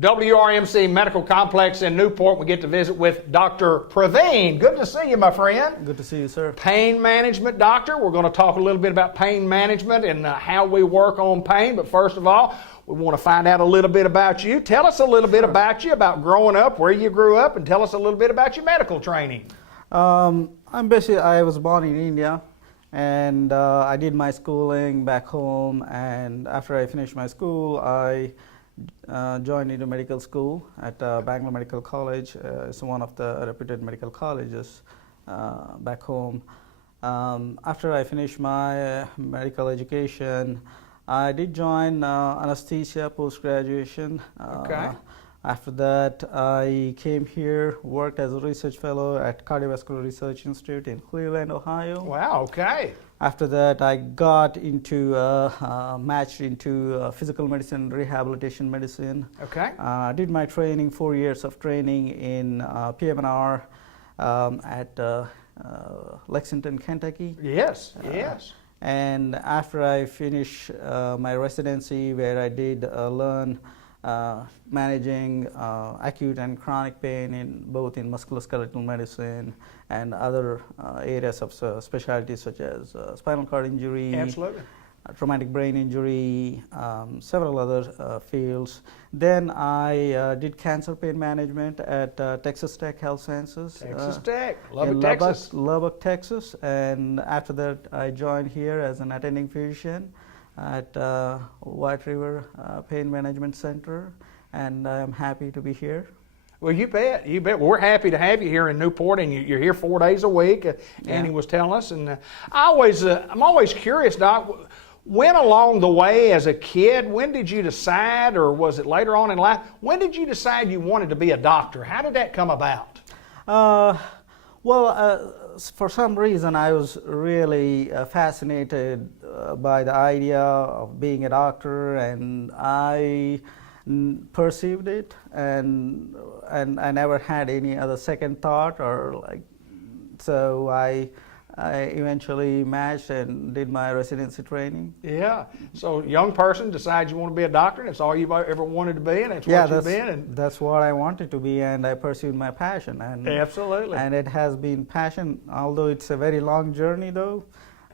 WRMC Medical Complex in Newport. We get to visit with Dr. Praveen. Good to see you, my friend. Good to see you, sir. Pain management doctor. We're going to talk a little bit about pain management and how we work on pain. But first of all, we want to find out a little bit about you. Tell us a little bit about you, about growing up, where you grew up, and tell us a little bit about your medical training. I was born in India, and I did my schooling back home. And after I finished my school, I joined into medical school at Bangalore Medical College. It's one of the reputed medical colleges back home. After I finished my medical education, I did join anesthesia post-graduation. Okay. After that, I came here, worked as a research fellow at Cardiovascular Research Institute in Cleveland, Ohio. Wow, okay. After that, I got into, matched into physical medicine, rehabilitation medicine. Okay. I did my training, 4 years of training in PM&R at Lexington, Kentucky. Yes, yes. And after I finished my residency, where I did learn managing acute and chronic pain in both in musculoskeletal medicine and other areas of specialties such as spinal cord injury, Absolutely. Traumatic brain injury, several other fields. Then I did cancer pain management at Texas Tech Health Sciences. Texas Tech, in Lubbock, Texas. Lubbock, Texas. And after that, I joined here as an attending physician at White River Pain Management Center, and I'm happy to be here. Well, you bet, you bet. Well, we're happy to have you here in Newport, and you're here 4 days a week. Annie was telling us, and I'm always curious, Doc. When along the way as a kid, when did you decide, or was it later on in life, when did you decide you wanted to be a doctor? How did that come about? For some reason, I was really fascinated by the idea of being a doctor, and I perceived it, and I never had any other second thought, so I eventually matched and did my residency training. Yeah. So, young person decides you want to be a doctor, and it's all you've ever wanted to be, and it's what you've been. And that's what I wanted to be, and I pursued my passion. And absolutely. And it has been passion, although it's a very long journey, though.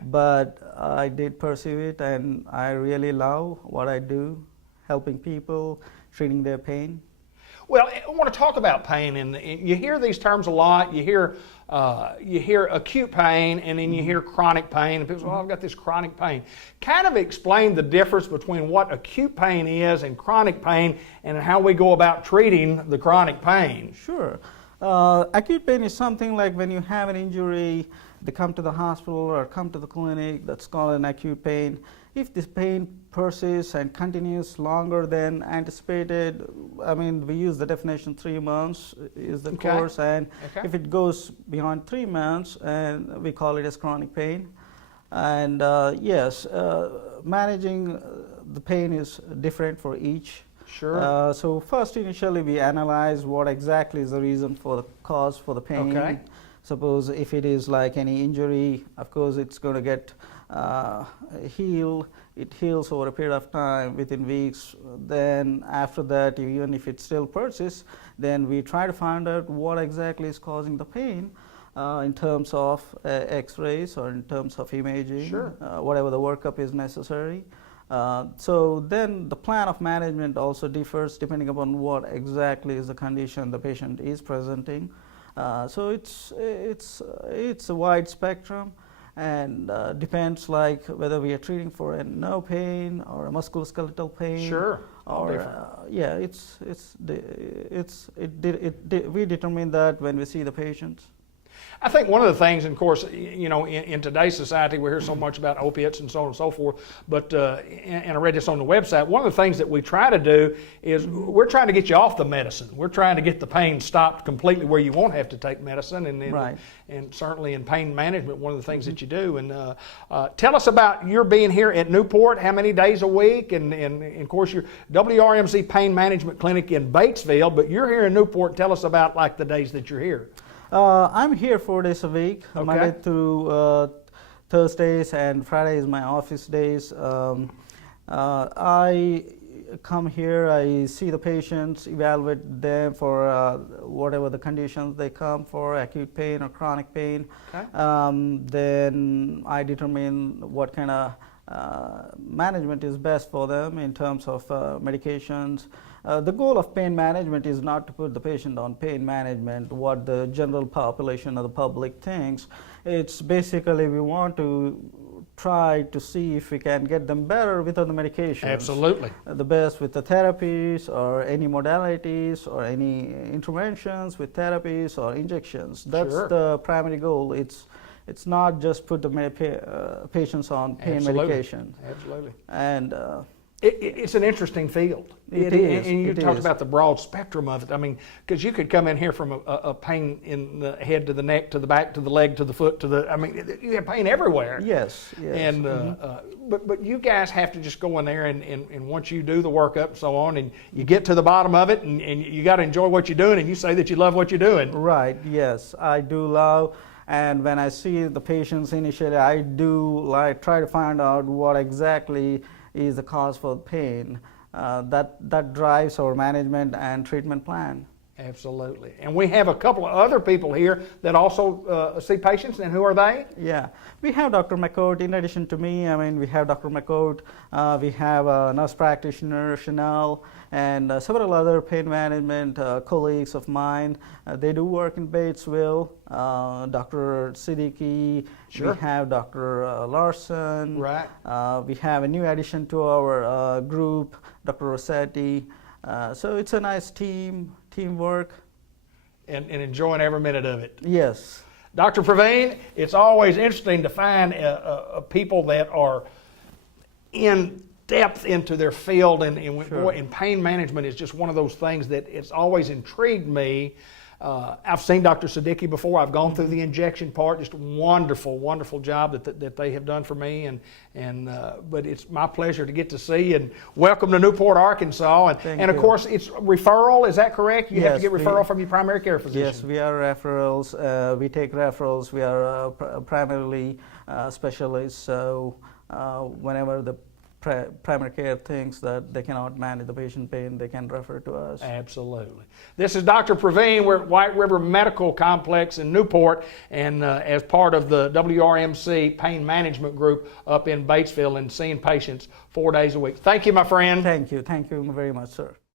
But I did pursue it, and I really love what I do, helping people, treating their pain. Well, I want to talk about pain, and you hear these terms a lot. You hear acute pain, and then you hear chronic pain, and people say, "Oh, I've got this chronic pain." Kind of explain the difference between what acute pain is and chronic pain, and how we go about treating the chronic pain. Sure. Acute pain is something like when you have an injury, they come to the hospital or come to the clinic. That's called an acute pain. If this pain persists and continues longer than anticipated, I mean, we use the definition 3 months is the course, and if it goes beyond 3 months, and we call it as chronic pain. And yes, managing the pain is different for each. Sure. So first, initially, we analyze what exactly is the reason for the cause for the pain. Okay. Suppose if it is like any injury, of course, it's going to get heal. It heals over a period of time, within weeks. Then after that, even if it still persists, then we try to find out what exactly is causing the pain in terms of x-rays or in terms of imaging, sure. Whatever the workup is necessary. So then the plan of management also differs depending upon what exactly is the condition the patient is presenting. So it's a wide spectrum, and depends like whether we are treating for a no pain or a musculoskeletal pain. Sure. Or we determine that when we see the patients. I think one of the things, and of course, you know, in today's society, we hear so much about opiates and so on and so forth, but, and I read this on the website, one of the things that we try to do is we're trying to get you off the medicine. We're trying to get the pain stopped completely where you won't have to take medicine, and certainly in pain management, one of the things that you do. And tell us about your being here at Newport, how many days a week, and of course, your WRMC Pain Management Clinic in Batesville, but you're here in Newport. Tell us about like the days that you're here. I'm here 4 days a week, Monday through Thursdays, and Friday is my office days. I come here, I see the patients, evaluate them for whatever the conditions they come for, acute pain or chronic pain. Okay. Then I determine what kind of management is best for them in terms of medications. The goal of pain management is not to put the patient on pain management, what the general population or the public thinks. It's basically we want to try to see if we can get them better without the medications. Absolutely. The best with the therapies or any modalities or any interventions with therapies or injections. That's Sure. the primary goal. It's not just put the patients on pain Absolutely. medication. Absolutely. And It's an interesting field. It is. And you It talked is. about the broad spectrum of it. I mean, because you could come in here from a pain in the head to the neck to the back to the leg to the foot to the. I mean, you have pain everywhere. yes, yes. And but you guys have to just go in there and once you do the workup and so on, and you get to the bottom of it, and you got to enjoy what you're doing, and you say that you love what you're doing. Right, yes, I do love, and when I see the patients initially, I do like try to find out what exactly is the cause for pain. That drives our management and treatment plan. Absolutely. And we have a couple of other people here that also see patients, and who are they? Yeah, we have Dr. McCourt. In addition to me, I mean, we have Dr. McCourt. We have a nurse practitioner, Chanel, and several other pain management colleagues of mine. They do work in Batesville. Dr. Siddiqui. Sure. We have Dr. Larson. Right. We have a new addition to our group, Dr. Rossetti. So it's a nice teamwork. And enjoying every minute of it. Yes. Dr. Praveen, it's always interesting to find people that are in depth into their field, and Sure. pain management is just one of those things that it's always intrigued me. I've seen Dr. Siddiqui before. I've gone through the injection part. Just a wonderful, wonderful job that they have done for me, but it's my pleasure to get to see and welcome to Newport, Arkansas, and of you. course it's referral. Is that correct? You have to Yes, get referral from your primary care physician. Yes, we are referrals. We take referrals. We are primarily specialists. So whenever the primary care thinks that they cannot manage the patient pain, they can refer to us. Absolutely. This is Dr. Praveen. We're at White River Medical Complex in Newport, and as part of the WRMC Pain Management Group up in Batesville, and seeing patients 4 days a week. Thank you, my friend. Thank you very much, sir.